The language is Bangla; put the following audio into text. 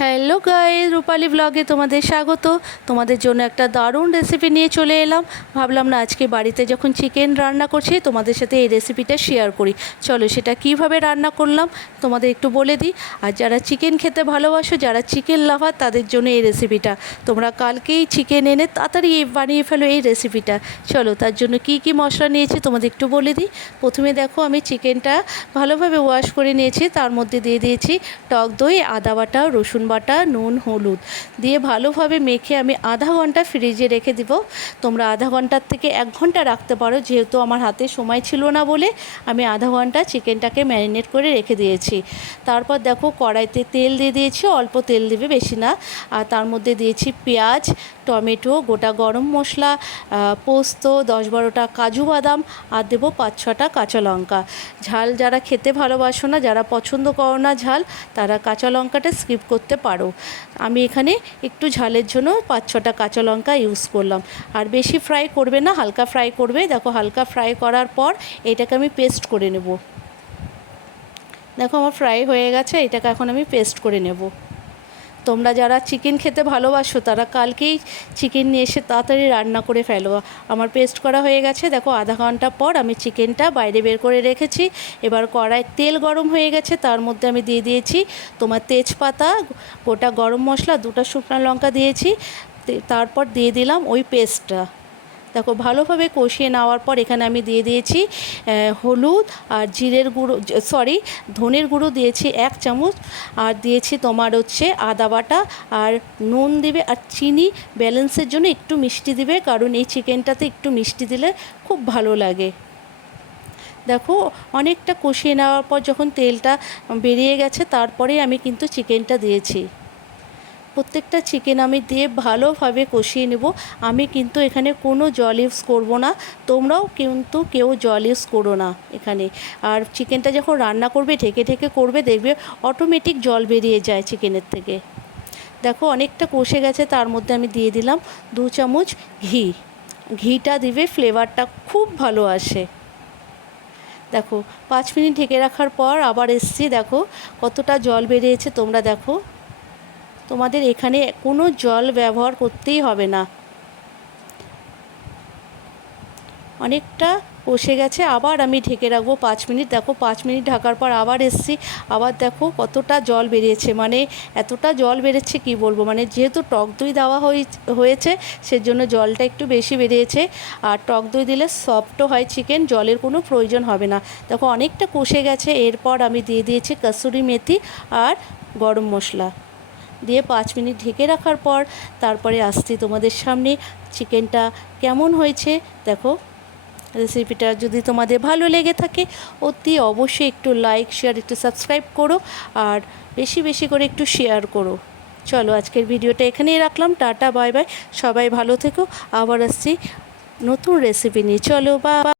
হ্যালো গাইজ রূপালী ব্লগে তোমাদের স্বাগত। তোমাদের জন্য একটা দারুণ রেসিপি নিয়ে চলে এলাম। ভাবলাম না, আজকে বাড়িতে যখন চিকেন রান্না করছি, তোমাদের সাথে এই রেসিপিটা শেয়ার করি। চলো সেটা কীভাবে রান্না করলাম, তোমাদের একটু বলে দিই। আর যারা চিকেন খেতে ভালোবাসো, যারা চিকেন লাভার তাদের জন্য এই রেসিপিটা তোমরা কালকেই চিকেন এনে তাড়াতাড়ি বানিয়ে ফেলো এই রেসিপিটা চলো, তার জন্য কি কি মশলা নিয়েছি, তোমাদের একটু বলে দিই। প্রথমে দেখো, আমি চিকেনটা ভালোভাবে ওয়াশ করে নিয়েছি। তার মধ্যে দিয়ে দিয়েছি টক দই, আদা বাটা, রসুন বাটা, নুন, হলুদ দিয়ে ভালোভাবে মেখে আমি আধা ঘণ্টা ফ্রিজে রেখে দিব। তোমরা আধা ঘণ্টার থেকে এক ঘণ্টা রাখতে পারো, যেহেতু আমার হাতে সময় ছিল না বলে আমি আধা ঘণ্টা চিকেনটাকে ম্যারিনেট করে রেখে দিয়েছি। তারপর দেখো কড়াইতে তেল দিয়ে দিয়েছি, অল্প তেল দিবে, বেশি না। আর তার মধ্যে দিয়েছি পেঁয়াজ, টমেটো, গোটা গরম মশলা পোস্ত, দশ বারোটা কাজু বাদাম আর দেবো পাঁচ ছটা কাঁচা লঙ্কা। ঝাল যারা খেতে ভালোবাসো না, যারা পছন্দ করো না ঝাল, তারা কাঁচা লঙ্কাটা স্কিপ করতে পারো। আমি এখানে একটু ঝালের জন্য পাঁচ ছটা কাঁচা লঙ্কা ইউজ করলাম। আর বেশি ফ্রাই করবে না, হালকা ফ্রাই করবে। দেখো, হালকা ফ্রাই করার পর এটাকে আমি পেস্ট করে নেব। দেখো, আমার ফ্রাই হয়ে গেছে, এটাকে এখন আমি পেস্ট করে নেব। তোমরা যারা চিকেন খেতে ভালোবাসো, তারা কালকেই চিকেন নিয়ে এসে তাড়াতাড়ি রান্না করে ফেলো। আমার পেস্ট করা হয়ে গেছে, দেখো আধা ঘণ্টা পর আমি চিকেনটা বাইরে বের করে রেখেছি। এবার কড়াই তেল গরম হয়ে গেছে, তার মধ্যে আমি দিয়ে দিয়েছি তোমার তেজপাতা, গোটা গরম মশলা, দুটো শুকনো লঙ্কা দিয়েছি। তারপর দিয়ে দিলাম ওই পেস্টটা দেখো, ভালোভাবে কষিয়ে নেওয়ার পর এখানে আমি দিয়ে দিয়েছি হলুদ আর জিরের গুঁড়ো সরি ধনের গুঁড়ো দিয়েছি এক চামচ আর দিয়েছি তোমার হচ্ছে আদা বাটা আর নুন দিবে আর চিনি ব্যালেন্সের জন্য একটু মিষ্টি দিবে কারণ এই চিকেনটাতে একটু মিষ্টি দিলে খুব ভালো লাগে। দেখো, অনেকটা কষিয়ে নেওয়ার পর যখন তেলটা বেরিয়ে গেছে তারপরে আমি কিন্তু চিকেনটা দিয়েছি। প্রত্যেকটা চিকেন আমি দিয়ে ভালোভাবে কষিয়ে নেব। আমি কিন্তু এখানে কোনো জল ইউজ করব না। তোমরাও কিন্তু কেউ জল ইউজ করো না এখানে। আর চিকেনটা যখন রান্না করবে, ঢেকে ঢেকে করবে, দেখবে অটোমেটিক জল বেরিয়ে যায় চিকেনের থেকে। দেখো অনেকটা কষে গেছে, তার মধ্যে আমি দিয়ে দিলাম দু চামচ ঘি। ঘিটা দিবে ফ্লেভারটা খুব ভালো আসে। দেখো, পাঁচ মিনিট ঢেকে রাখার পর আবার এসছি, দেখো কতটা জল বেরিয়েছে, তোমরা দেখো। তোমাদের এখানে কোনো জল ব্যবহার করতেই হবে না। অনেকটা কষে গেছে, আবার আমি ঢেকে রাখব পাঁচ মিনিট। দেখো, পাঁচ মিনিট ঢাকার পর আবার এসছি। আবার দেখো কতটা জল বেরিয়েছে। মানে এতটা জল বেড়েছে কি বলব? মানে যেহেতু টক দই দেওয়া হয়ে- হয়েছে, সেজন্য জলটা একটু বেশি বেরিয়েছে। আর টক দই দিলে সফটও হয় চিকেন, জলের কোনো প্রয়োজন হবে না। দেখো, অনেকটা কষে গেছে। এরপর আমি দিয়ে দিয়েছি কসুরি মেথি আর গরম মশলা। দিয়ে পাঁচ মিনিট ঢেকে রাখার পর তারপরে আসছি তোমাদের সামনে। চিকেনটা কেমন হয়েছে দেখো। রেসিপিটা যদি তোমাদের ভালো লেগে থাকে, অতি অবশ্যই একটু লাইক শেয়ার একটু সাবস্ক্রাইব করো আর বেশি বেশি করে একটু শেয়ার করো। চলো আজকের ভিডিওটা এখানেই রাখলাম। টাটা বাই বাই সবাই ভালো থেকো। আবার আসছি নতুন রেসিপি নিয়ে। চলো বা